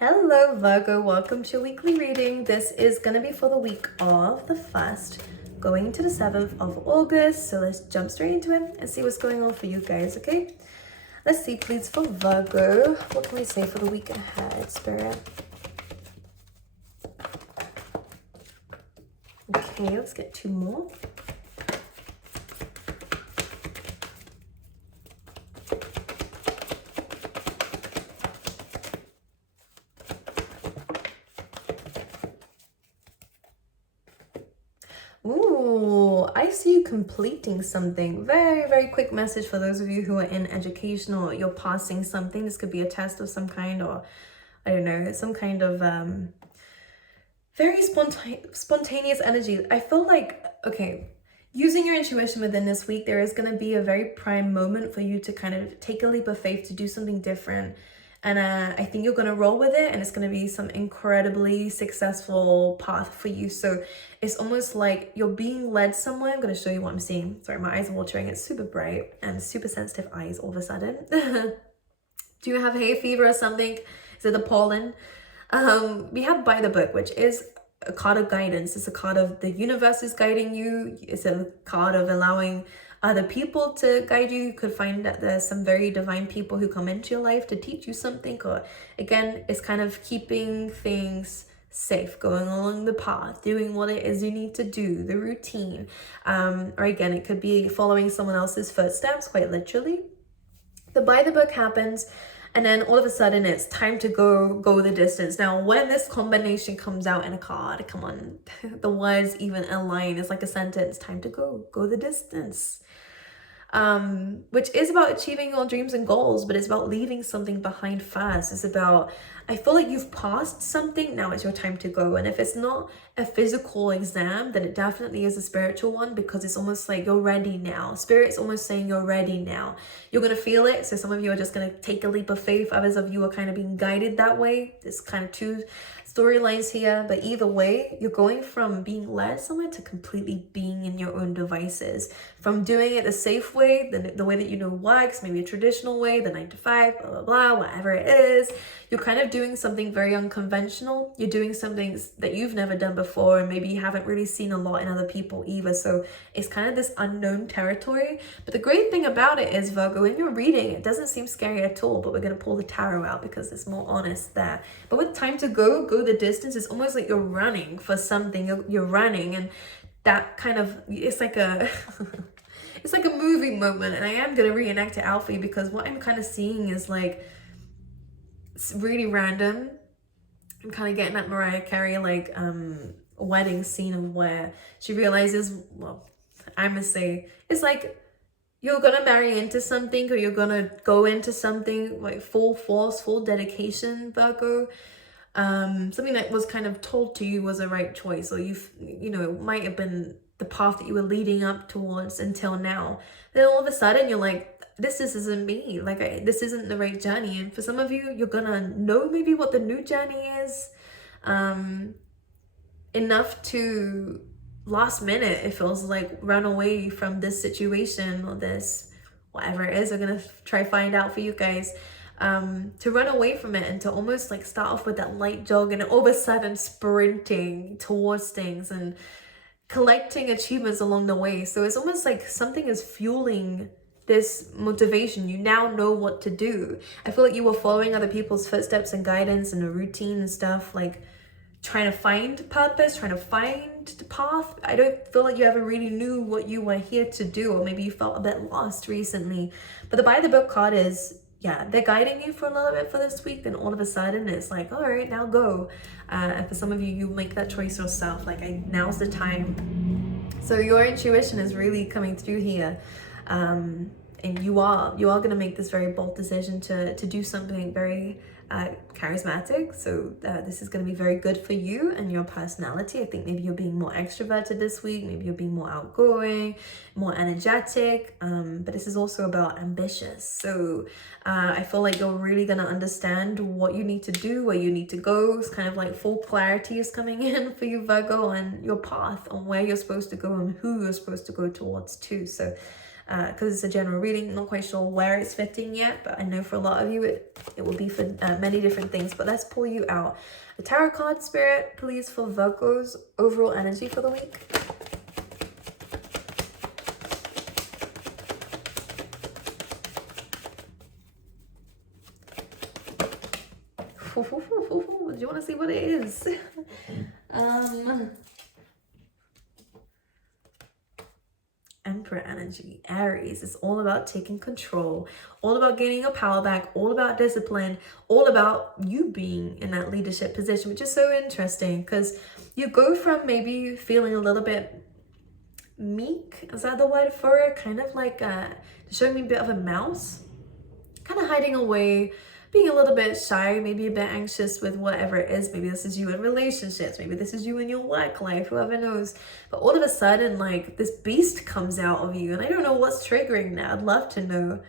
Hello Virgo, welcome to your weekly reading. This is going to be for the week of the 1st going to the 7th of August. So let's jump straight into it and see what's going on for you guys, okay? Let's see please for Virgo. What can we say for the week ahead, Spirit? Okay, let's get two more. Ooh, I see you completing something. Very, very quick message for those of you who are in educational. You're passing something. This could be a test of some kind, or I don't know, some kind of very spontaneous energy. I feel like, okay, using your intuition within this week, there is going to be a very prime moment for you to kind of take a leap of faith to do something different. And I think you're going to roll with it, and it's going to be some incredibly successful path for you. So it's almost like you're being led somewhere. I'm going to show you what I'm seeing. Sorry, my eyes are watering. It's super bright and super sensitive eyes all of a sudden. Do you have hay fever or something? Is it the pollen? We have by the book, which is a card of guidance. It's a card of the universe is guiding you. It's a card of allowing other people to guide you. You could find that there's some very divine people who come into your life to teach you something, or again, it's kind of keeping things safe, going along the path, doing what it is you need to do, the routine. Or again, it could be following someone else's footsteps, quite literally. The by the book happens, and then all of a sudden it's time to go the distance. Now, when this combination comes out in a card, come on, the words even align. It's like a sentence, time to go the distance. Which is about achieving your dreams and goals, but it's about leaving something behind first. It's about, I feel like you've passed something, now it's your time to go. And if it's not a physical exam, then it definitely is a spiritual one, because it's almost like you're ready now. Spirit's almost saying you're ready now. You're going to feel it. So some of you are just going to take a leap of faith. Others of you are kind of being guided that way. There's kind of two storylines here, but either way, you're going from being led somewhere to completely being in your own devices. From doing it the safe way, the way that you know works, maybe a traditional way, the 9 to 5, blah, blah, blah, whatever it is. You're kind of doing something very unconventional. You're doing something that you've never done before, and maybe you haven't really seen a lot in other people either. So it's kind of this unknown territory. But the great thing about it is, Virgo, in your reading, it doesn't seem scary at all, but we're going to pull the tarot out because it's more honest there. But with time to go the distance, it's almost like you're running for something. You're running, and that kind of, it's like a it's like a movie moment. And I am going to reenact it out for you, because what I'm kind of seeing is like, it's really random. I'm kind of getting that Mariah Carey like wedding scene of where she realizes, well, I'm gonna say it's like you're gonna marry into something, or you're gonna go into something like full force, full dedication, Virgo. Something that was kind of told to you was a right choice, or you know, it might have been the path that you were leading up towards until now. Then all of a sudden you're like, this isn't me. Like, this isn't the right journey. And for some of you, you're gonna know maybe what the new journey is, enough to last minute, it feels like, run away from this situation or this whatever it is. We're gonna try find out for you guys. To run away from it and to almost like start off with that light jog, and all of a sudden sprinting towards things and collecting achievements along the way. So it's almost like something is fueling this motivation. You now know what to do. I feel like you were following other people's footsteps and guidance and a routine and stuff, like trying to find purpose, trying to find the path. I don't feel like you ever really knew what you were here to do, or maybe you felt a bit lost recently. But the by the book card is, yeah, they're guiding you for a little bit for this week, then all of a sudden it's like, all right, now go. And for some of you, you make that choice yourself, like, now's the time. So your intuition is really coming through here. And you are going to make this very bold decision to do something very charismatic. So this is going to be very good for you and your personality. I think maybe you're being more extroverted this week. Maybe you're being more outgoing, more energetic. But this is also about ambitious. So I feel like you're really going to understand what you need to do, where you need to go. It's kind of like full clarity is coming in for you, Virgo, on your path, on where you're supposed to go and who you're supposed to go towards too. So because it's a general reading. I'm not quite sure where it's fitting yet, but I know for a lot of you it will be for many different things. But let's pull you out a tarot card, Spirit, please, for Virgo's overall energy for the week. Do you want to see what it is? Emperor energy, Aries. It's all about taking control, all about gaining your power back, all about discipline, all about you being in that leadership position, which is so interesting because you go from maybe feeling a little bit meek, is that the word for it? Kind of like showing me a bit of a mouse, kind of hiding away, being a little bit shy, maybe a bit anxious with whatever it is. Maybe this is you in relationships, maybe this is you in your work life, whoever knows. But all of a sudden, like, this beast comes out of you, and I don't know what's triggering that. I'd love to know.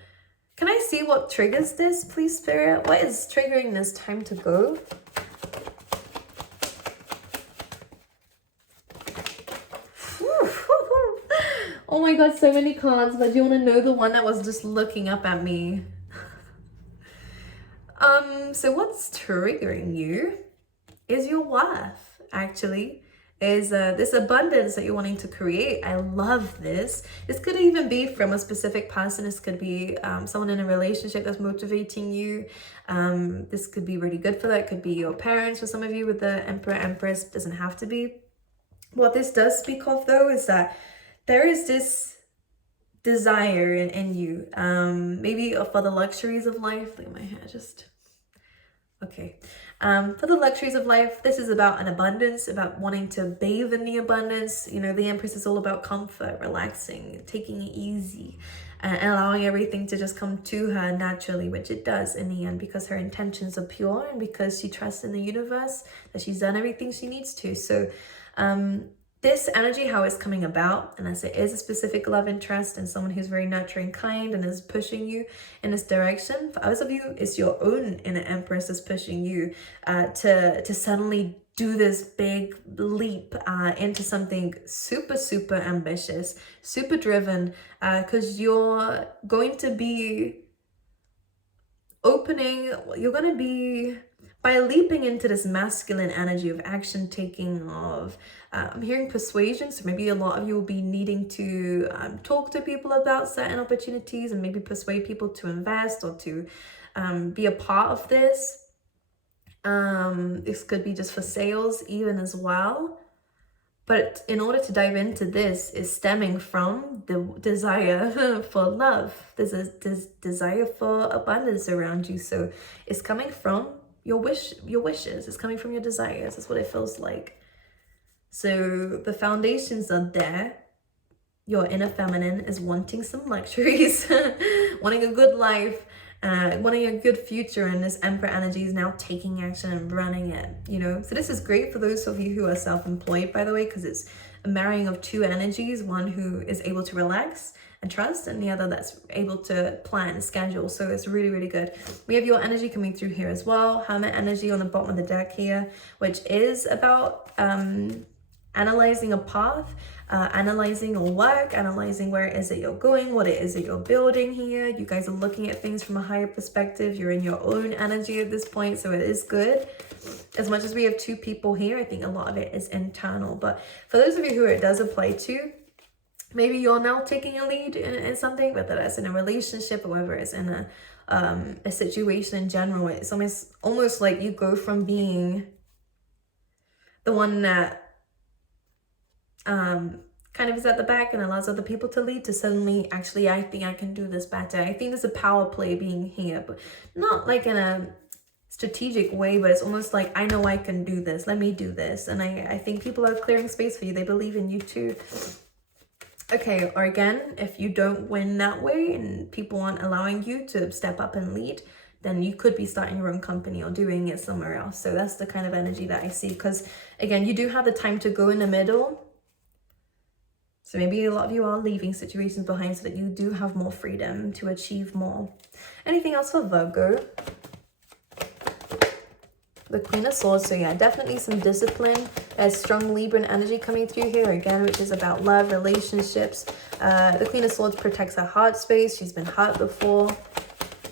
Can I see what triggers this, please, Spirit? What is triggering this time to go? Oh my god, so many cards, but do you want to know the one that was just looking up at me? So what's triggering you is your worth, actually. Is this abundance that you're wanting to create. I love this. This could even be from a specific person. This could be someone in a relationship that's motivating you. This could be really good for that. It could be your parents for some of you with the Emperor, Empress. It doesn't have to be. What this does speak of, though, is that there is this desire in you, maybe for the luxuries of life. Look at my hair, just okay. For the luxuries of life, this is about an abundance, about wanting to bathe in the abundance. You know, the Empress is all about comfort, relaxing, taking it easy, and allowing everything to just come to her naturally, which it does in the end, because her intentions are pure and because she trusts in the universe that she's done everything she needs to. So this energy, how it's coming about, unless it is a specific love interest and someone who's very nurturing, kind, and is pushing you in this direction. For others of you, it's your own inner Empress is pushing you to suddenly do this big leap into something super, super ambitious, super driven, because you're going to be by leaping into this masculine energy of action taking, of I'm hearing persuasion. So maybe a lot of you will be needing to talk to people about certain opportunities and maybe persuade people to invest or to be a part of this. This could be just for sales even as well. But in order to dive into this is stemming from the desire for love. There's this desire for abundance around you. So it's coming from your wishes. It's coming from your desires. That's what it feels like. So the foundations are there. Your inner feminine is wanting some luxuries, wanting a good life, wanting a good future, and this Emperor energy is now taking action and running it, you know. So this is great for those of you who are self-employed, by the way, because it's a marrying of two energies, one who is able to relax and trust, and the other that's able to plan, schedule. So it's really, really good. We have your energy coming through here as well. Hermit energy on the bottom of the deck here, which is about analyzing a path, analyzing your work, analyzing where it is that you're going, what it is that you're building here. You guys are looking at things from a higher perspective. You're in your own energy at this point, so it is good. As much as we have two people here, I think a lot of it is internal. But for those of you who it does apply to, maybe you're now taking a lead in something, whether that's in a relationship or whether it's in a situation in general. It's almost like you go from being the one that kind of is at the back and allows other people to lead, to suddenly, actually, I think I can do this better. I think there's a power play being here, but not like in a strategic way, but it's almost like, I know I can do this, let me do this. And I think people are clearing space for you. They believe in you too. Okay, or again, if you don't win that way and people aren't allowing you to step up and lead, then you could be starting your own company or doing it somewhere else. So that's the kind of energy that I see, because again, you do have the time to go in the middle. So maybe a lot of you are leaving situations behind so that you do have more freedom to achieve more. Anything else for Virgo? The Queen of Swords. So yeah, definitely some discipline. There's strong Libran energy coming through here again, which is about love, relationships. The Queen of Swords protects her heart space. She's been hurt before.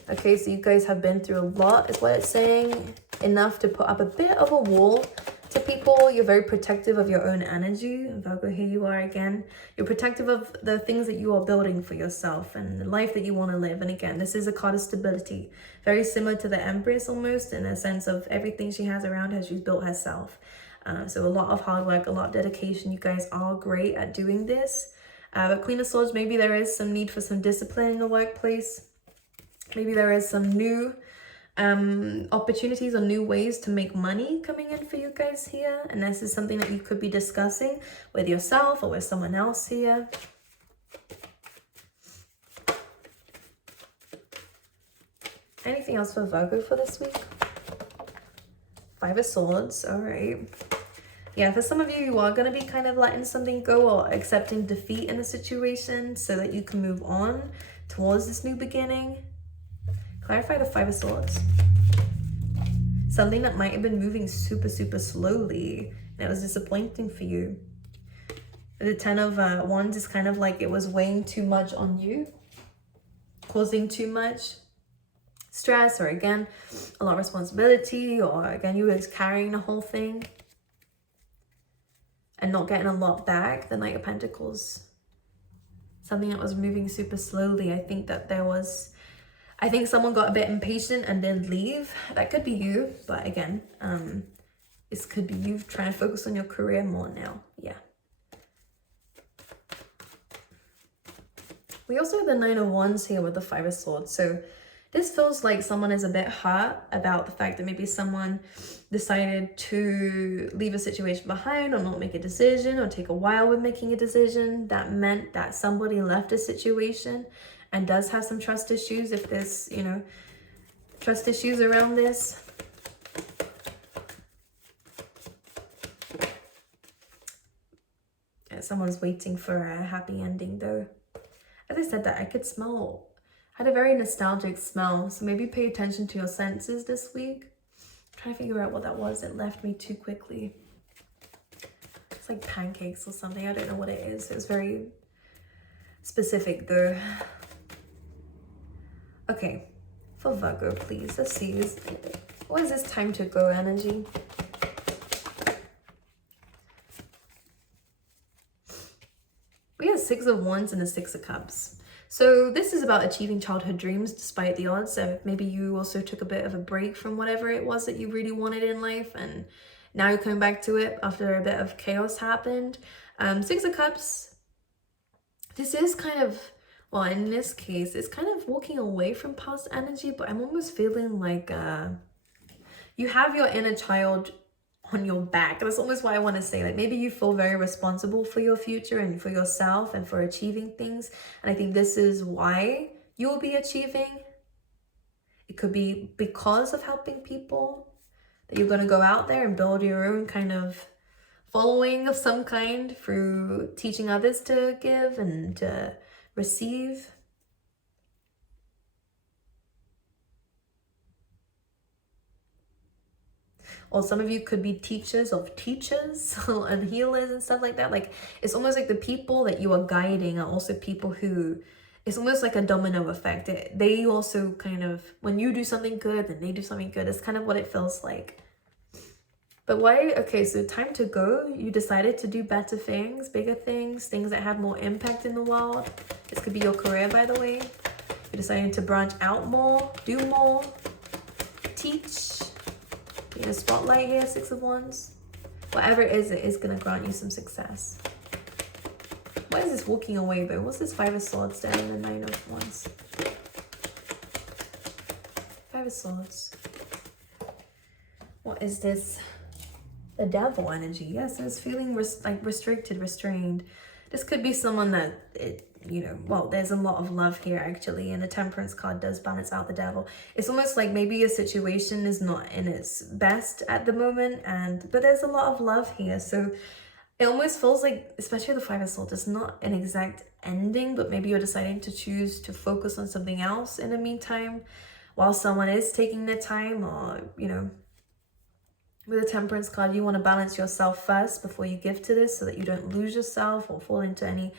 Okay, so you guys have been through a lot is what it's saying. Enough to put up a bit of a wall to people. You're very protective of your own energy. Virgo, here you are again. You're protective of the things that you are building for yourself and the life that you want to live. And again, this is a card of stability. Very similar to the Empress almost, in a sense of everything she has around her, she's built herself. So a lot of hard work, a lot of dedication. You guys are great at doing this. But Queen of Swords, maybe there is some need for some discipline in the workplace. Maybe there is some new opportunities or new ways to make money coming in for you guys here. And this is something that you could be discussing with yourself or with someone else here. Anything else for Virgo for this week? Five of Swords. All right. Yeah, for some of you, you are going to be kind of letting something go or accepting defeat in a situation so that you can move on towards this new beginning. Clarify the Five of Swords. Something that might have been moving super, super slowly. And it was disappointing for you. The Ten of Wands is kind of like it was weighing too much on you. Causing too much stress, or again, a lot of responsibility, or again, you were carrying the whole thing and not getting a lot back. The Knight of Pentacles. Something that was moving super slowly. I think someone got a bit impatient and then leave. That could be you, but again, this could be you trying to focus on your career more now. Yeah. We also have the Nine of Wands here with the Five of Swords. So this feels like someone is a bit hurt about the fact that maybe someone decided to leave a situation behind or not make a decision or take a while with making a decision. That meant that somebody left a situation and does have some trust issues. If there's, trust issues around this. Someone's waiting for a happy ending though. As I said that, I could smell, had a very nostalgic smell. So maybe pay attention to your senses this week. I'm trying to figure out what that was. It left me too quickly. It's like pancakes or something. I don't know what it is. It was very specific though. Okay, for Virgo, please. Let's see. What is this time to go energy? We have Six of Wands and the Six of Cups. So this is about achieving childhood dreams despite the odds. So maybe you also took a bit of a break from whatever it was that you really wanted in life, and now you're coming back to it after a bit of chaos happened. Six of Cups. This is kind of, well, in this case, it's kind of walking away from past energy, but I'm almost feeling like you have your inner child on your back. That's almost what I want to say. Like maybe you feel very responsible for your future and for yourself and for achieving things. And I think this is why you'll be achieving. It could be because of helping people, that you're going to go out there and build your own kind of following of some kind through teaching others to give and to receive. Or some of you could be teachers of teachers and healers and stuff like that. Like it's almost like the people that you are guiding are also people who, it's almost like a domino effect. They also kind of, when you do something good, then they do something good. It's kind of what it feels like. But why? Okay, so time to go. You decided to do better things, bigger things, things that had more impact in the world. This could be your career, by the way. You're deciding to branch out more, do more, teach. In a spotlight here, Six of Wands. Whatever it is going to grant you some success. Why is this walking away though? What's this Five of Swords down in the Nine of Wands? Five of Swords. What is this? The Devil energy. Yes, it's feeling restricted, restrained. This could be someone that, well, there's a lot of love here actually, and the Temperance card does balance out the Devil. It's almost like maybe your situation is not in its best at the moment, but there's a lot of love here. So it almost feels like, especially the Five of Swords, it's not an exact ending, but maybe you're deciding to choose to focus on something else in the meantime, while someone is taking their time, or, With the Temperance card, you want to balance yourself first before you give to this so that you don't lose yourself or fall into any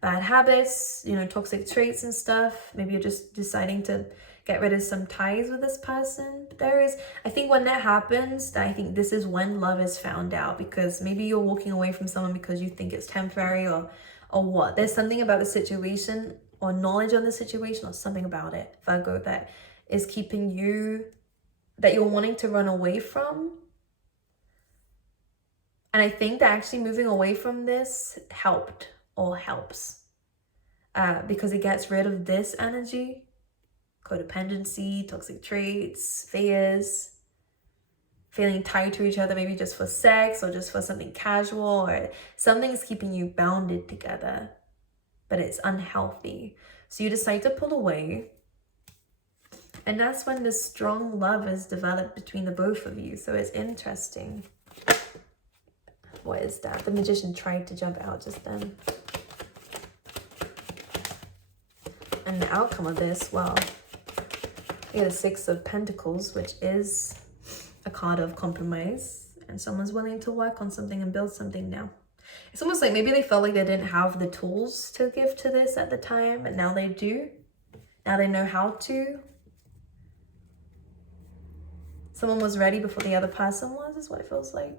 bad habits, you know, toxic traits and stuff. Maybe you're just deciding to get rid of some ties with this person. I think when that happens, I think this is when love is found out, because maybe you're walking away from someone because you think it's temporary or what. There's something about the situation or knowledge on the situation or something about it, Virgo, that is keeping you, that you're wanting to run away from. And I think that actually moving away from this helped or helps because it gets rid of this energy, codependency, toxic traits, fears, feeling tied to each other, maybe just for sex or just for something casual, or something's keeping you bounded together, but it's unhealthy. So you decide to pull away. And that's when this strong love is developed between the both of you. So it's interesting. What is that? The Magician tried to jump out just then. And the outcome of this, well, we have the Six of Pentacles, which is a card of compromise. And someone's willing to work on something and build something now. It's almost like maybe they felt like they didn't have the tools to give to this at the time, and now they do. Now they know how to. Someone was ready before the other person was, is what it feels like.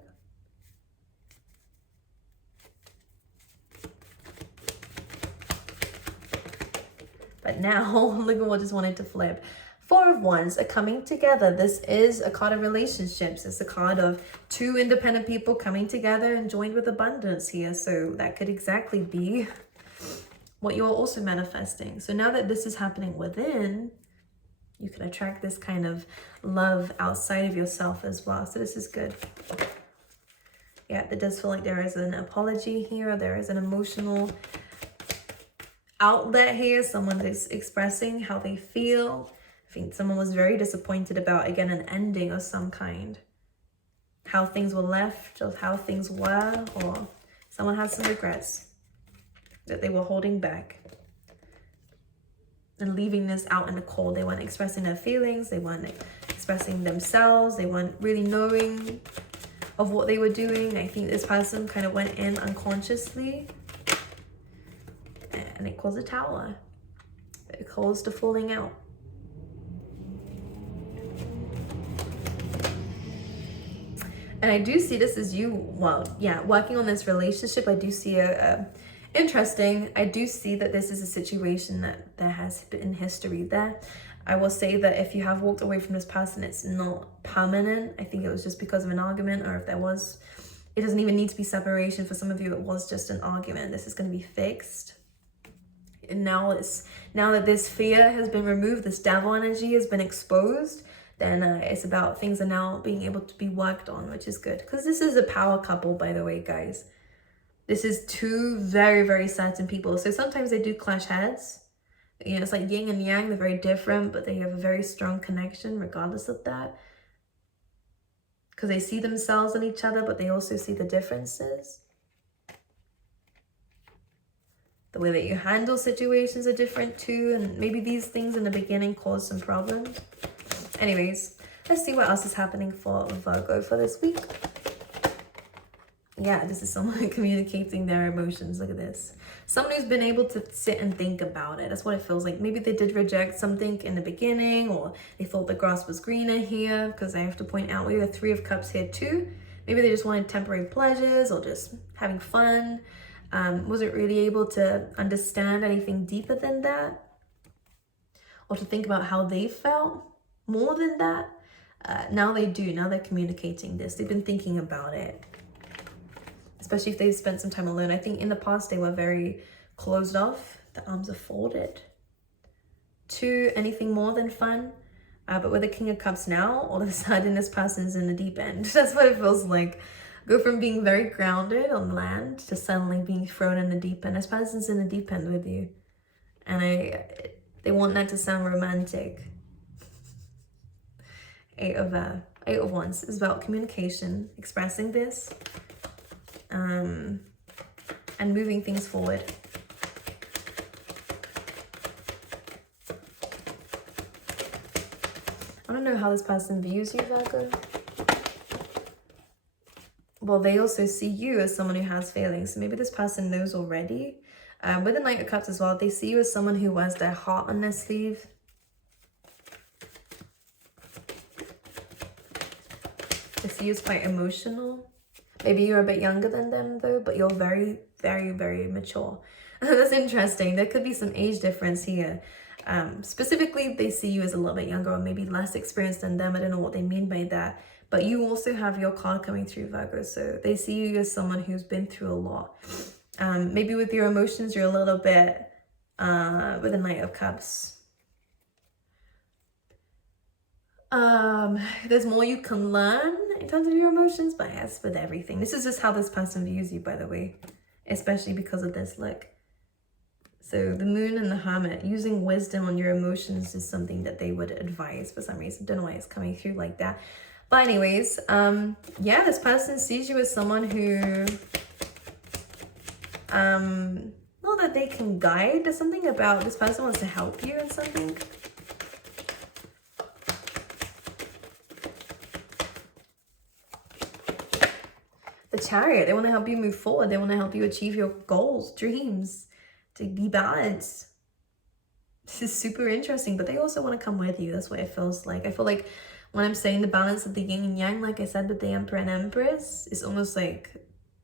But now, look at what just wanted to flip. Four of Wands are coming together. This is a card of relationships. It's a card of two independent people coming together and joined with abundance here. So that could exactly be what you're also manifesting. So now that this is happening within, you can attract this kind of love outside of yourself as well. So this is good. Yeah, it does feel like there is an apology here. There is an emotional outlet here. Someone is expressing how they feel. I think someone was very disappointed about, again, an ending of some kind. How things were left, or how things were, or someone has some regrets that they were holding back and leaving this out in the cold. They weren't expressing their feelings. They weren't expressing themselves. They weren't really knowing of what they were doing. I think this person kind of went in unconsciously, and it caused a tower. It caused a falling out. And I do see this as you, well, yeah, working on this relationship. I do see interesting. I do see that this is a situation that there has been history there. I will say that if you have walked away from this person, it's not permanent. I think it was just because of an argument, or if there was, it doesn't even need to be separation. For some of you, it was just an argument. This is going to be fixed. And now that this fear has been removed, this devil energy has been exposed, then it's about things are now being able to be worked on, which is good. Because this is a power couple, by the way, guys. This is two very, very certain people. So sometimes they do clash heads. You know, it's like yin and yang. They're very different, but they have a very strong connection regardless of that. Because they see themselves in each other, but they also see the differences. The way that you handle situations are different too. And maybe these things in the beginning cause some problems. Anyways, let's see what else is happening for Virgo for this week. Yeah, this is someone communicating their emotions. Look at this. Someone who's been able to sit and think about it. That's what it feels like. Maybe they did reject something in the beginning, or they thought the grass was greener here, because I have to point out we have Three of Cups here too. Maybe they just wanted temporary pleasures or just having fun. Wasn't really able to understand anything deeper than that, or to think about how they felt more than that. Now they do. Now they're communicating this. They've been thinking about it, especially if they've spent some time alone. I think in the past they were very closed off. The arms are folded to anything more than fun. But with the King of Cups now, all of a sudden this person's in the deep end. That's what it feels like. Go from being very grounded on land to suddenly being thrown in the deep end. This person's in the deep end with you. And they want that to sound romantic. Eight of Wands is about communication, expressing this, and moving things forward. I don't know how this person views you, Virgo. well, they also see you as someone who has feelings. So maybe this person knows already. With the Knight of Cups as well, they see you as someone who wears their heart on their sleeve. They see you as quite emotional. Maybe you're a bit younger than them though, but you're very, very, very mature. That's interesting. There could be some age difference here. Specifically, they see you as a little bit younger or maybe less experienced than them. I don't know what they mean by that. But you also have your card coming through, Virgo. So they see you as someone who's been through a lot. Maybe with your emotions, you're a little bit with the Knight of Cups. There's more you can learn in terms of your emotions, but yes, with everything. This is just how this person views you, by the way, especially because of this look. So the Moon and the Hermit, using wisdom on your emotions is something that they would advise for some reason. Don't know why it's coming through like that. But anyways, yeah, this person sees you as someone who, not that they can guide. There's something about this person wants to help you in something. The Chariot, they want to help you move forward. They want to help you achieve your goals, dreams, to be balanced. This is super interesting, but they also want to come with you. That's what it feels like. I feel like when I'm saying the balance of the yin and yang, like I said with the Emperor and Empress, it's almost like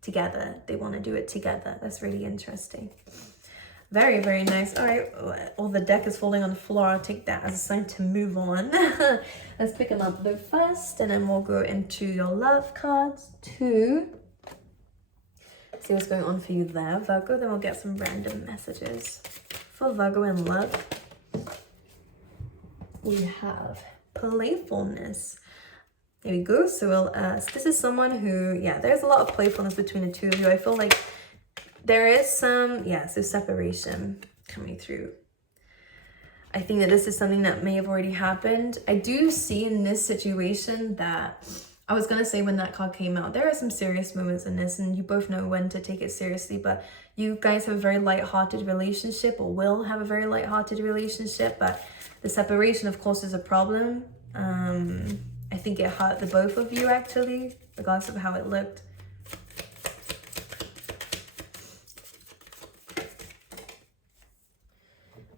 together. They want to do it together. That's really interesting. Very, very nice. All right. Oh, the deck is falling on the floor. I'll take that as a sign to move on. Let's pick them up though first, and then we'll go into your love cards too. See what's going on for you there, Virgo. Then we'll get some random messages for Virgo in love. We have playfulness. There we go. So we'll this is someone who, yeah, there's a lot of playfulness between the two of you. I feel like there is some, yeah, so separation coming through. I think that this is something that may have already happened. I do see in this situation that, I was going to say when that card came out, there are some serious moments in this, and you both know when to take it seriously, but you guys have a very light-hearted relationship, or will have a very light-hearted relationship, but the separation, of course, is a problem. I think it hurt the both of you, actually, regardless of how it looked.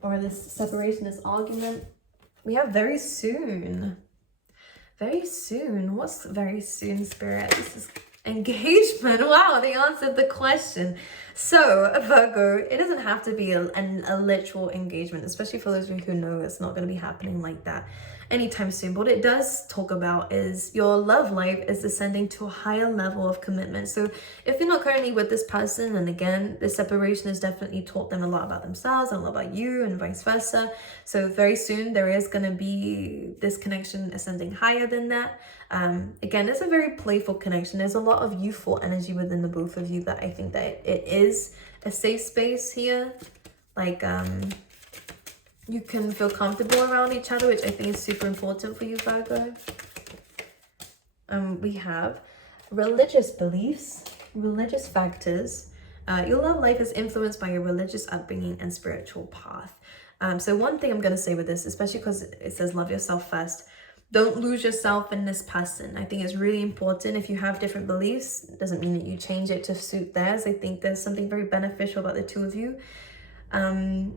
Or this separation, this argument. We have very soon. Very soon. What's very soon, Spirit? This is engagement. Wow, they answered the question. So, Virgo, it doesn't have to be a literal engagement, especially for those of you who know it's not going to be happening like that anytime soon. But what it does talk about is your love life is ascending to a higher level of commitment. So if you're not currently with this person, and again, the separation has definitely taught them a lot about themselves and a lot about you, and vice versa. So very soon there is going to be this connection ascending higher than that. Again, it's a very playful connection. There's a lot of youthful energy within the both of you that I think that it is a safe space here. Like, you can feel comfortable around each other, which I think is super important for you, Virgo. We have religious beliefs, religious factors. Your love life is influenced by your religious upbringing and spiritual path. So one thing I'm going to say with this, especially because it says love yourself first, don't lose yourself in this person. I think it's really important. If you have different beliefs, it doesn't mean that you change it to suit theirs. I think there's something very beneficial about the two of you.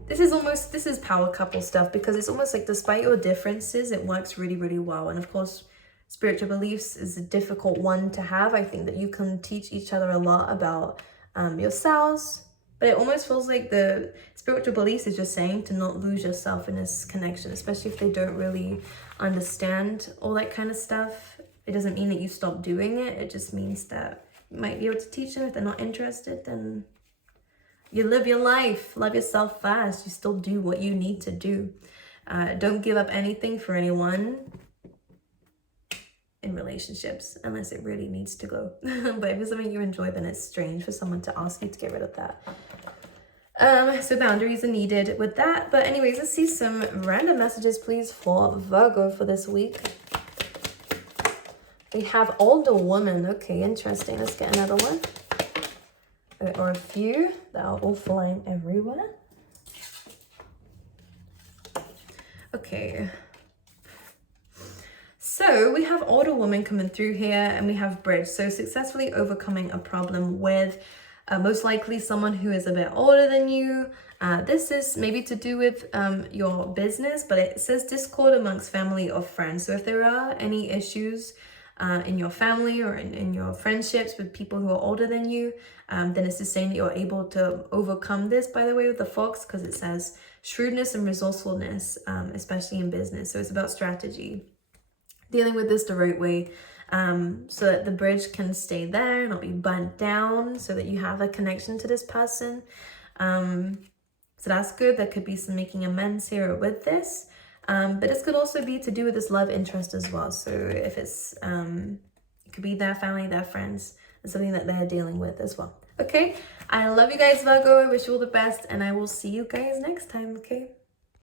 This is power couple stuff, because it's almost like despite your differences, it works really, really well. And of course, spiritual beliefs is a difficult one to have. I think that you can teach each other a lot about yourselves, but it almost feels like the spiritual beliefs is just saying to not lose yourself in this connection, especially if they don't really understand all that kind of stuff. It doesn't mean that you stop doing it. It just means that you might be able to teach them. If they're not interested, then you live your life, love yourself first. You still do what you need to do. Don't give up anything for anyone in relationships unless it really needs to go. But if it's something you enjoy, then it's strange for someone to ask you to get rid of that. So boundaries are needed with that. But anyways, let's see some random messages, please, for Virgo for this week. We have older woman. Okay, interesting. Let's get another one. Or a few that are all flying everywhere. Okay. So So we have older woman coming through here, and we have bridge. So successfully overcoming a problem with most likely someone who is a bit older than you. This is maybe to do with your business, but it says discord amongst family or friends. So if there are any issues in your family or in your friendships with people who are older than you, then it's just saying that you're able to overcome this, by the way, with the fox, because it says shrewdness and resourcefulness, especially in business. So it's about strategy, dealing with this the right way, so that the bridge can stay there and not be burnt down, so that you have a connection to this person. So that's good. There could be some making amends here with this. But this could also be to do with this love interest as well. So if it's, it could be their family, their friends, and something that they're dealing with as well. Okay, I love you guys, Virgo. I wish you all the best, and I will see you guys next time, okay?